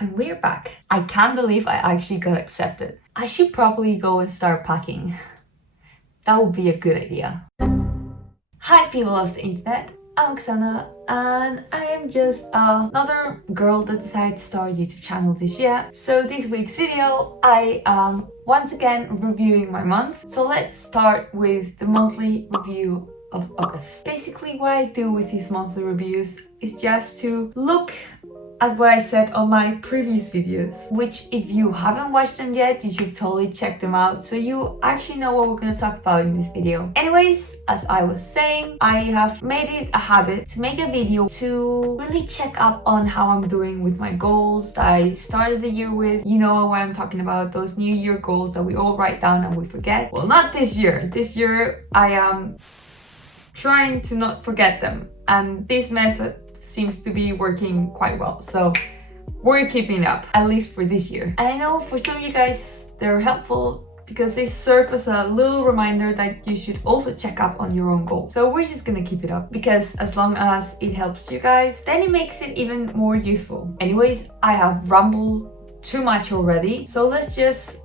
And we're back. I can't believe I actually got accepted. I should probably go and start packing. That would be a good idea. Hi people of the internet, I'm Oksana and I am just another girl that decided to start a YouTube channel this year. So this week's video, I am once again reviewing my month. So let's start with the monthly review of August. Basically what I do with these monthly reviews is just to look at what I said on my previous videos, which if you haven't watched them yet, you should totally check them out so you actually know what we're going to talk about in this video. Anyways, as I was saying, I have made it a habit to make a video to really check up on how I'm doing with my goals that I started the year with. You know what I'm talking about, those New Year goals that we all write down and we forget. Well, not this year. This year I am trying to not forget them, and this method seems to be working quite well, so we're keeping up, at least for this year. And I know for some of you guys they're helpful because they serve as a little reminder that you should also check up on your own goals. So we're just gonna keep it up because as long as it helps you guys, then it makes it even more useful. Anyways, I have rambled too much already, so let's just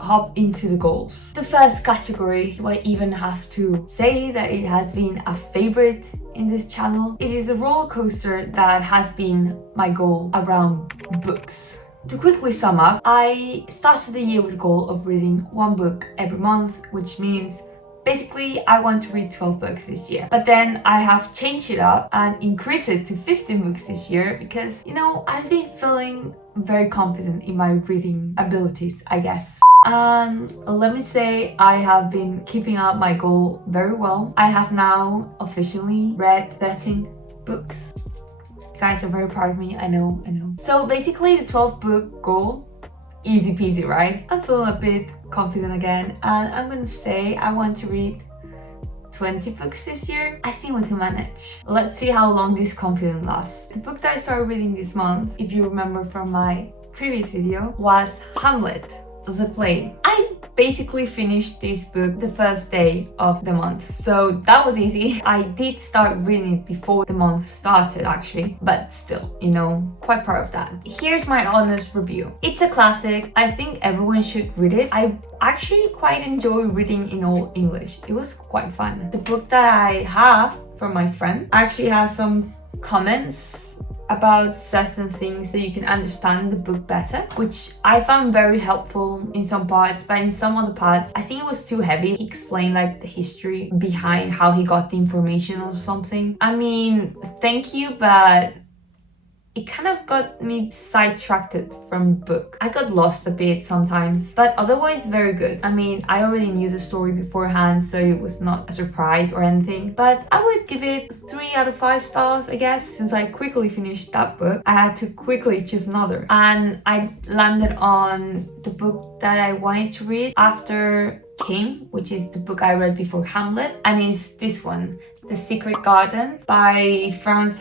hop into the goals. The first category, do I even have to say that it has been a favorite in this channel? It is a roller coaster that has been my goal around books. To quickly sum up, I started the year with a goal of reading one book every month, which means basically I want to read 12 books this year. But then I have changed it up and increased it to 15 books this year because, you know, I've been feeling very confident in my reading abilities, I guess. And let me say, I have been keeping up my goal very well. I have now officially read 13 books. You guys are very proud of me, I know. So basically the 12 book goal, easy peasy, right? I'm feeling a bit confident again and I'm gonna say I want to read 20 books this year. I think we can manage. Let's see how long this confidence lasts. The book that I started reading this month, if you remember from my previous video, was Hamlet, the play. I basically finished this book the first day of the month, so that was easy. I did start reading it before the month started actually, but still, you know, quite proud of that. Here's my honest review. It's a classic. I think everyone should read it. I actually quite enjoy reading in all English. It was quite fun. The book that I have from my friend actually has some comments about certain things so you can understand the book better, which I found very helpful in some parts, but in some other parts I think it was too heavy. He explained like the history behind how he got the information or something. I mean, thank you, but it kind of got me sidetracked from the book. I got lost a bit sometimes, but otherwise very good. I mean, I already knew the story beforehand, so it was not a surprise or anything, but I would give it 3 out of 5 stars, I guess. Since I quickly finished that book, I had to quickly choose another. And I landed on the book that I wanted to read after came, which is the book I read before Hamlet, and it's this one, The Secret Garden by Franz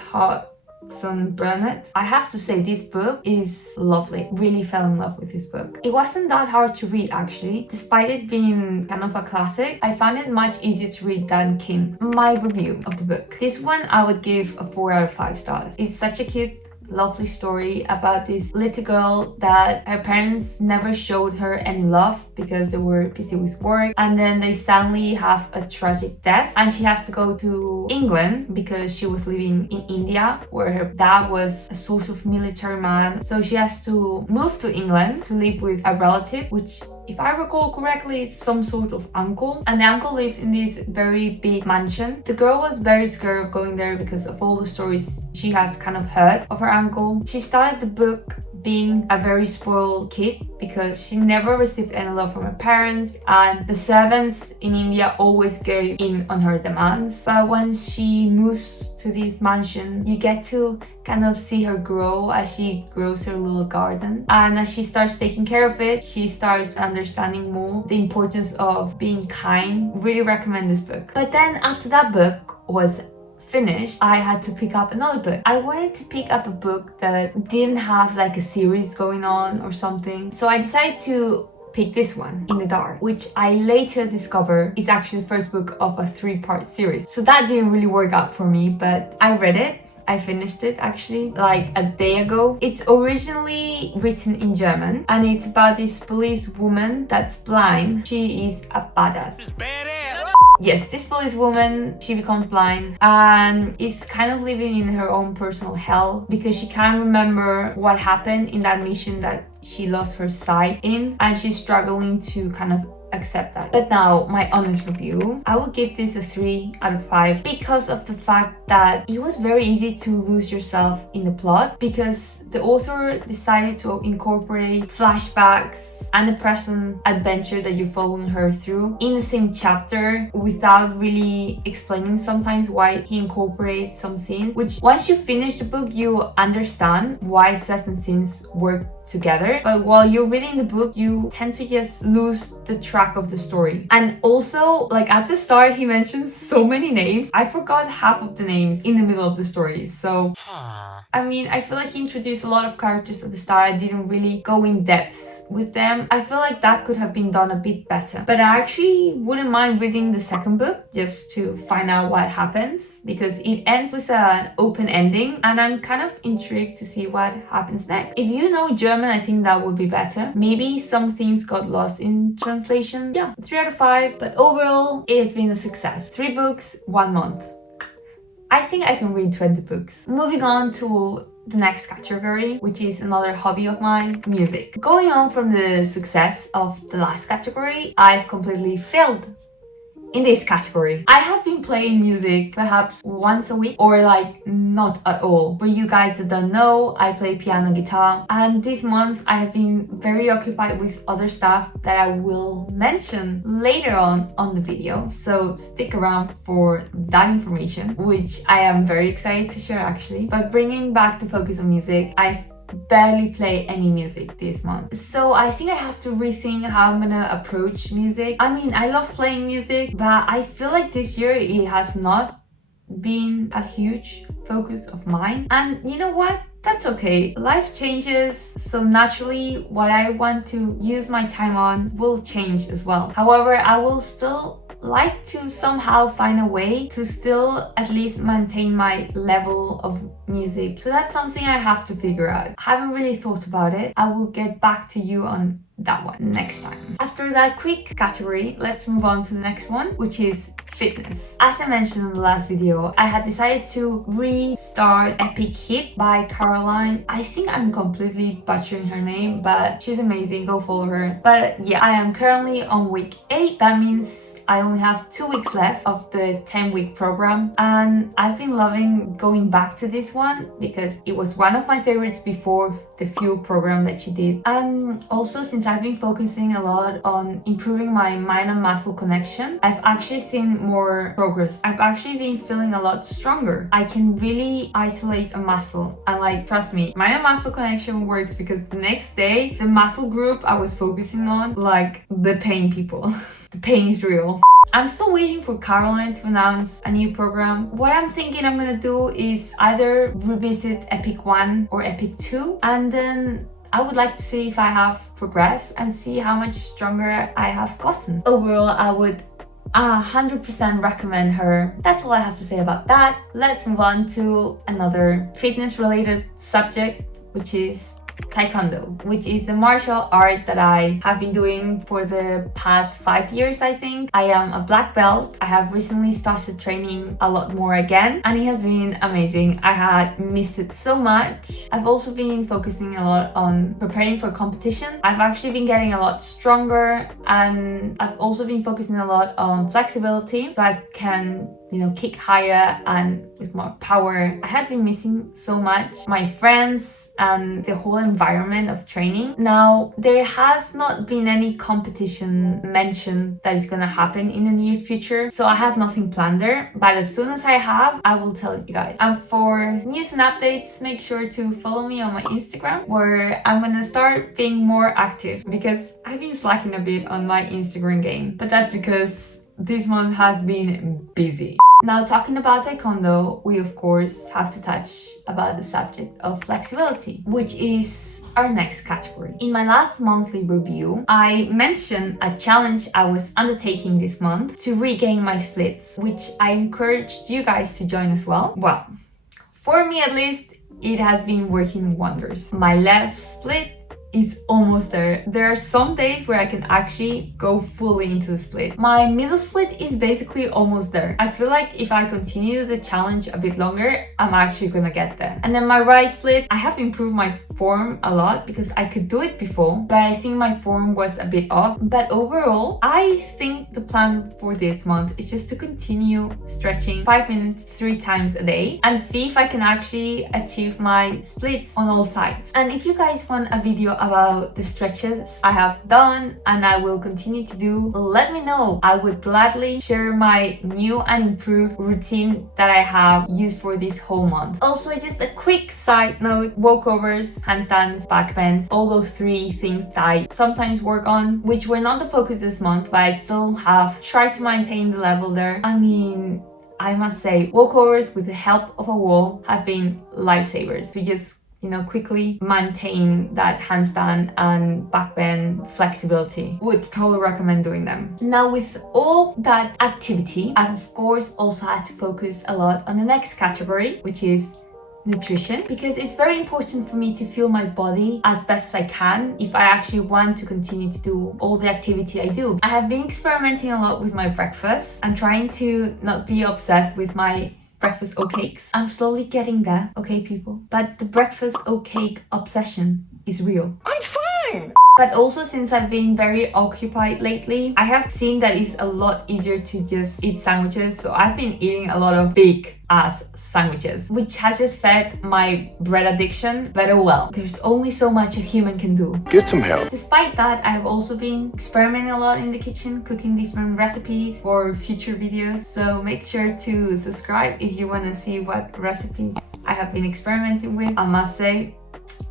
Burnett. I have to say this book is lovely. Really fell in love with this book. It wasn't that hard to read actually. Despite it being kind of a classic, I found it much easier to read than Kim. My review of the book. This one I would give a 4 out of 5 stars. It's such a cute, lovely story about this little girl that her parents never showed her any love because they were busy with work, and then they suddenly have a tragic death and she has to go to England because she was living in India where her dad was a sort of military man. So she has to move to England to live with a relative, which if I recall correctly, it's some sort of uncle, and the uncle lives in this very big mansion. The girl was very scared of going there because of all the stories she has kind of heard of her uncle. She started the book being a very spoiled kid because she never received any love from her parents, and the servants in India always gave in on her demands. But once she moves to this mansion, you get to kind of see her grow as she grows her little garden, and as she starts taking care of it, she starts understanding more the importance of being kind. Really recommend this book. But then after that book was finished, I had to pick up another book. I wanted to pick up a book that didn't have like a series going on or something, so I decided to pick this one, In the Dark, which I later discovered is actually the first book of a 3-part series. So that didn't really work out for me, but I read it I finished it actually like a day ago. It's originally written in German and it's about this police woman that's blind. She is a badass. She's badass. Yes, this police woman, she becomes blind and is kind of living in her own personal hell because she can't remember what happened in that mission that she lost her sight in, and she's struggling to kind of accept that. But now, my honest review, I would give this a 3 out of 5 because of the fact that it was very easy to lose yourself in the plot because the author decided to incorporate flashbacks and the present adventure that you're following her through in the same chapter without really explaining sometimes why he incorporates some scenes, which once you finish the book, you understand why certain scenes work together, but while you're reading the book you tend to just lose the track of the story. And also, like at the start he mentions so many names, I forgot half of the names in the middle of the story. So I mean, I feel like he introduced a lot of characters at the start. I didn't really go in depth with them. I feel like that could have been done a bit better, but I actually wouldn't mind reading the second book just to find out what happens because it ends with an open ending and I'm kind of intrigued to see what happens next. If you know German, I think that would be better. Maybe some things got lost in translation. Yeah, 3 out of 5, but overall it's been a success. 3 books, 1 month. I think I can read 20 books. Moving on to the next category, which is another hobby of mine, music. Going on from the success of the last category, I've completely failed in this category. I have been playing music perhaps once a week or like not at all. For you guys that don't know, I play piano guitar and this month I have been very occupied with other stuff that I will mention later on the video. So stick around for that information, which I am very excited to share actually. But bringing back the focus on music, I've barely play any music this month. So I think I have to rethink how I'm gonna approach music. I mean, I love playing music, but I feel like this year it has not been a huge focus of mine. And you know what? That's okay. Life changes, so naturally what I want to use my time on will change as well. However, I will still like to somehow find a way to still at least maintain my level of music. So that's something I have to figure out. I haven't really thought about it. I will get back to you on that one next time. After that quick category, let's move on to the next one, which is fitness. As I mentioned in the last video, I had decided to restart Epic Hit by Caroline. I think I'm completely butchering her name, but she's amazing. Go follow her. But yeah, I am currently on week 8. That means I only have 2 weeks left of the 10-week program, and I've been loving going back to this one because it was one of my favorites before the Fuel program that she did. And also, since I've been focusing a lot on improving my mind and muscle connection, I've actually seen more progress. I've actually been feeling a lot stronger. I can really isolate a muscle, and like, trust me, mind and muscle connection works because the next day, the muscle group I was focusing on, like the pain people. The pain is real. I'm still waiting for Caroline to announce a new program. What I'm thinking I'm gonna do is either revisit Epic 1 or Epic 2, and then I would like to see if I have progressed and see how much stronger I have gotten. Overall, I would 100% recommend her. That's all I have to say about that. Let's move on to another fitness related subject, which is taekwondo, which is the martial art that I have been doing for the past 5 years, I think. I am a black belt. I have recently started training a lot more again, and it has been amazing. I had missed it so much. I've also been focusing a lot on preparing for competition. I've actually been getting a lot stronger, and I've also been focusing a lot on flexibility so I can, you know, kick higher and with more power. I had been missing so much my friends and the whole environment of training. Now, there has not been any competition mentioned that is gonna happen in the near future, so I have nothing planned there, but as soon as I have, I will tell you guys. And for news and updates, make sure to follow me on my Instagram, where I'm gonna start being more active because I've been slacking a bit on my Instagram game, but that's because this month has been busy. Now, talking about taekwondo, we of course have to touch about the subject of flexibility, which is our next category. In my last monthly review, I mentioned a challenge I was undertaking this month to regain my splits, which I encouraged you guys to join as well. Well, For me at least, it has been working wonders. My left split is almost there. There are some days where I can actually go fully into the split. My middle split is basically almost there. I feel like if I continue the challenge a bit longer, I'm actually gonna get there. And then my right split, I have improved my form a lot because I could do it before, but I think my form was a bit off. But overall, I think the plan for this month is just to continue stretching 5 minutes 3 times a day and see if I can actually achieve my splits on all sides. And if you guys want a video about the stretches I have done and I will continue to do, let me know. I would gladly share my new and improved routine that I have used for this whole month. Also, just a quick side note, walkovers, handstands, back bends, all those 3 things that I sometimes work on, which were not the focus this month, but I still have tried to maintain the level there. I mean, I must say, walkovers with the help of a wall have been lifesavers to just quickly maintain that handstand and back bend flexibility. Would totally recommend doing them. Now, with all that activity, I of course also had to focus a lot on the next category, which is nutrition, because it's very important for me to feel my body as best as I can if I actually want to continue to do all the activity I do. I have been experimenting a lot with my breakfast and trying to not be obsessed with my breakfast oat cakes. I'm slowly getting there, okay people? But the breakfast oat cake obsession is real. I'm fine! But also, since I've been very occupied lately, I have seen that it's a lot easier to just eat sandwiches. So I've been eating a lot of big ass sandwiches, which has just fed my bread addiction. But oh well, there's only so much a human can do. Get some help. Despite that, I have also been experimenting a lot in the kitchen, cooking different recipes for future videos. So make sure to subscribe if you want to see what recipes I have been experimenting with. I must say,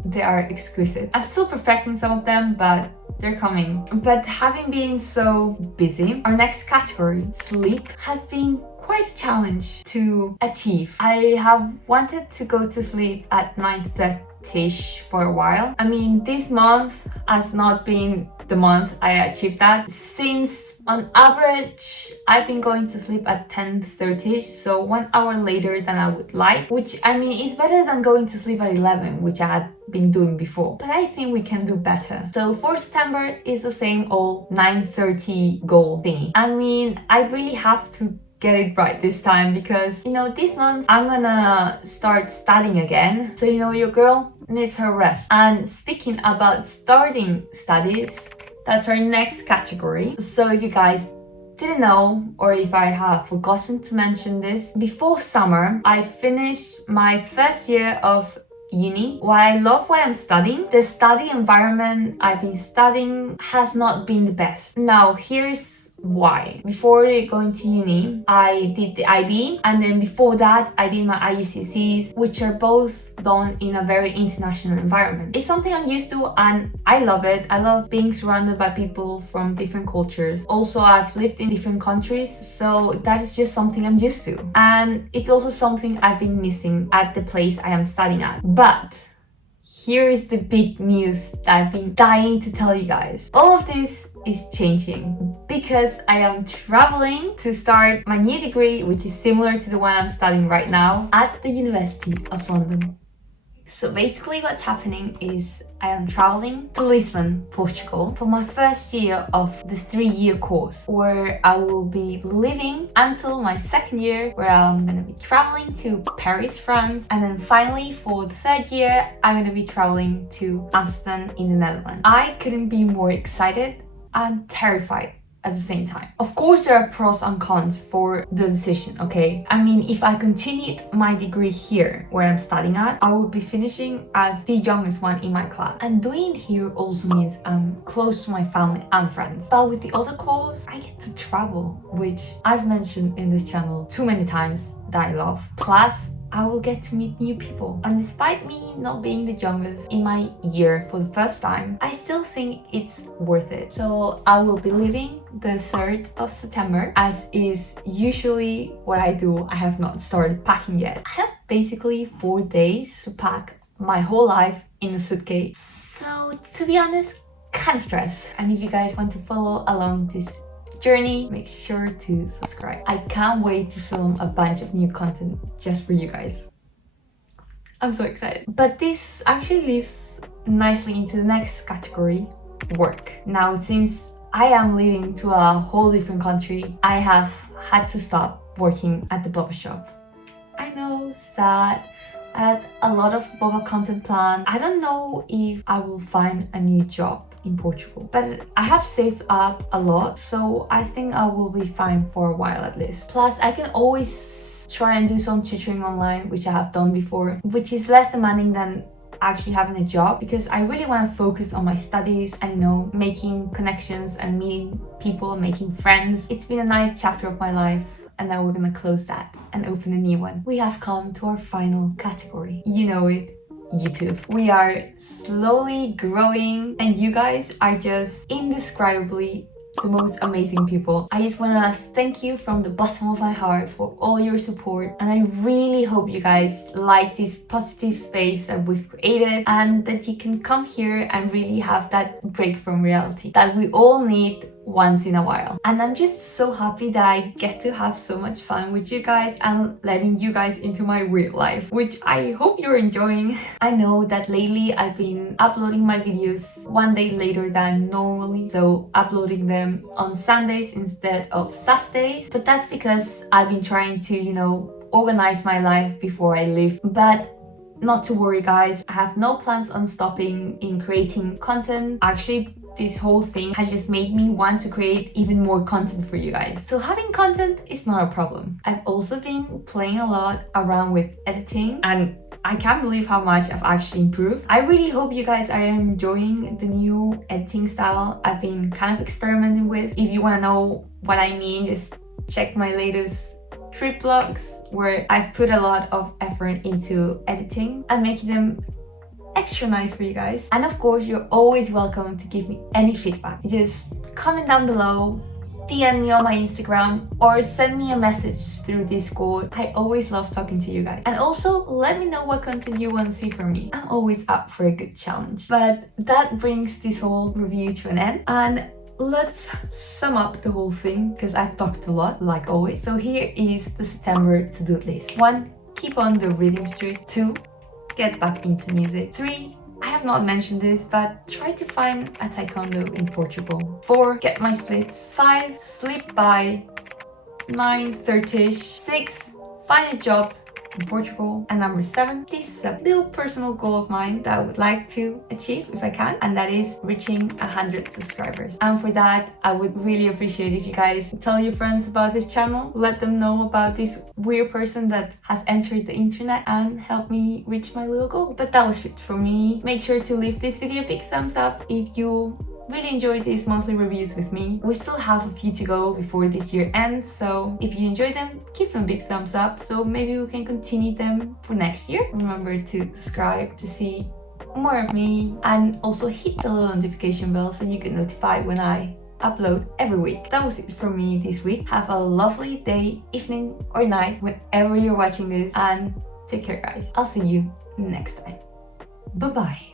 they are exquisite. I'm still perfecting some of them, but they're coming. But having been so busy, our next category, sleep, has been quite a challenge to achieve. I have wanted to go to sleep at 9:30ish for a while. I mean, this month has not been the month I achieved that, since on average I've been going to sleep at 10:30ish, so 1 hour later than I would like, which I mean is better than going to sleep at 11, which I had been doing before, but I think we can do better. So for September is the same old 9:30 goal thingy. I mean, I really have to get it right this time because this month I'm gonna start studying again, so your girl needs her rest. And speaking about starting studies, that's our next category. So if you guys didn't know, or if I have forgotten to mention this, before summer I finished my first year of uni. While I love what I'm studying, the study environment I've been studying has not been the best. Now here's why. Before going to uni, I did the IB, and then before that I did my IGCSEs, which are both done in a very international environment. It's something I'm used to and I love it. I love being surrounded by people from different cultures. Also, I've lived in different countries, so that is just something I'm used to. And it's also something I've been missing at the place I am studying at. But here is the big news that I've been dying to tell you guys. All of this is changing because I am traveling to start my new degree, which is similar to the one I'm studying right now at the University of London. So basically what's happening is I am traveling to Lisbon, Portugal for my first year of the 3-year course, where I will be living until my second year, where I'm gonna be traveling to Paris, France, and then finally for the 3rd year I'm gonna be traveling to Amsterdam in the Netherlands. I couldn't be more excited and terrified at the same time. Of course, there are pros and cons for the decision, okay? I mean, if I continued my degree here where I'm studying at, I would be finishing as the youngest one in my class. And doing it here also means I'm close to my family and friends. But with the other course, I get to travel, which I've mentioned in this channel too many times that I love. Plus, I will get to meet new people. And despite me not being the youngest in my year for the first time, I still think it's worth it. So I will be leaving the 3rd of September, as is usually what I do. I have not started packing yet. I have basically 4 days to pack my whole life in a suitcase. So to be honest, kind of stressed. And if you guys want to follow along this journey, make sure to subscribe. I can't wait to film a bunch of new content just for you guys. I'm so excited. But this actually leads nicely into the next category, work. Now, since I am living to a whole different country, I have had to stop working at the boba shop. I know, sad. I had a lot of boba content planned. I don't know if I will find a new job in Portugal, but I have saved up a lot, so I think I will be fine for a while at least. Plus, I can always try and do some tutoring online, which I have done before, which is less demanding than actually having a job, because I really want to focus on my studies and, you know, making connections and meeting people, making friends. It's been a nice chapter of my life, and now we're gonna close that and open a new one. We have come to our final category. You know it, YouTube. We are slowly growing, and you guys are just indescribably the most amazing people. I just want to thank you from the bottom of my heart for all your support, and I really hope you guys like this positive space that we've created, and that you can come here and really have that break from reality that we all need once in a while. And I'm just so happy that I get to have so much fun with you guys and letting you guys into my weird life, which I hope you're enjoying. I know that lately I've been uploading my videos one day later than normally, so uploading them on Sundays instead of Saturdays, but that's because I've been trying to, you know, organize my life before I leave. But not to worry, guys, I have no plans on stopping in creating content. Actually, this whole thing has just made me want to create even more content for you guys. So having content is not a problem. I've also been playing a lot around with editing, and I can't believe how much I've actually improved. I really hope you guys are enjoying the new editing style I've been kind of experimenting with. If you want to know what I mean, just check my latest trip vlogs, where I've put a lot of effort into editing and making them extra nice for you guys. And of course, you're always welcome to give me any feedback. Just comment down below, DM me on my Instagram, or send me a message through Discord. I always love talking to you guys. And also, let me know what content you want to see from me. I'm always up for a good challenge. But that brings this whole review to an end, and let's sum up the whole thing, because I've talked a lot, like always. So here is the September to-do list. 1. Keep on the reading streak. 2. Get back into music. 3. I have not mentioned this, but try to find a taekwondo in Portugal. 4. Get my splits. 5. Sleep by 9:30ish. 6. Find a job in Portugal. And number 7, this is a little personal goal of mine that I would like to achieve if I can, and that is reaching 100 subscribers. And for that, I would really appreciate if you guys tell your friends about this channel, let them know about this weird person that has entered the internet, and help me reach my little goal. But that was it for me. Make sure to leave this video a big thumbs up if you really enjoyed these monthly reviews with me. We still have a few to go before this year ends, so if you enjoyed them, give them a big thumbs up so maybe we can continue them for next year. Remember to subscribe to see more of me, and also hit the little notification bell so you get notified when I upload every week. That was it from me this week. Have a lovely day, evening, or night whenever you're watching this, and take care, guys. I'll see you next time. Bye bye.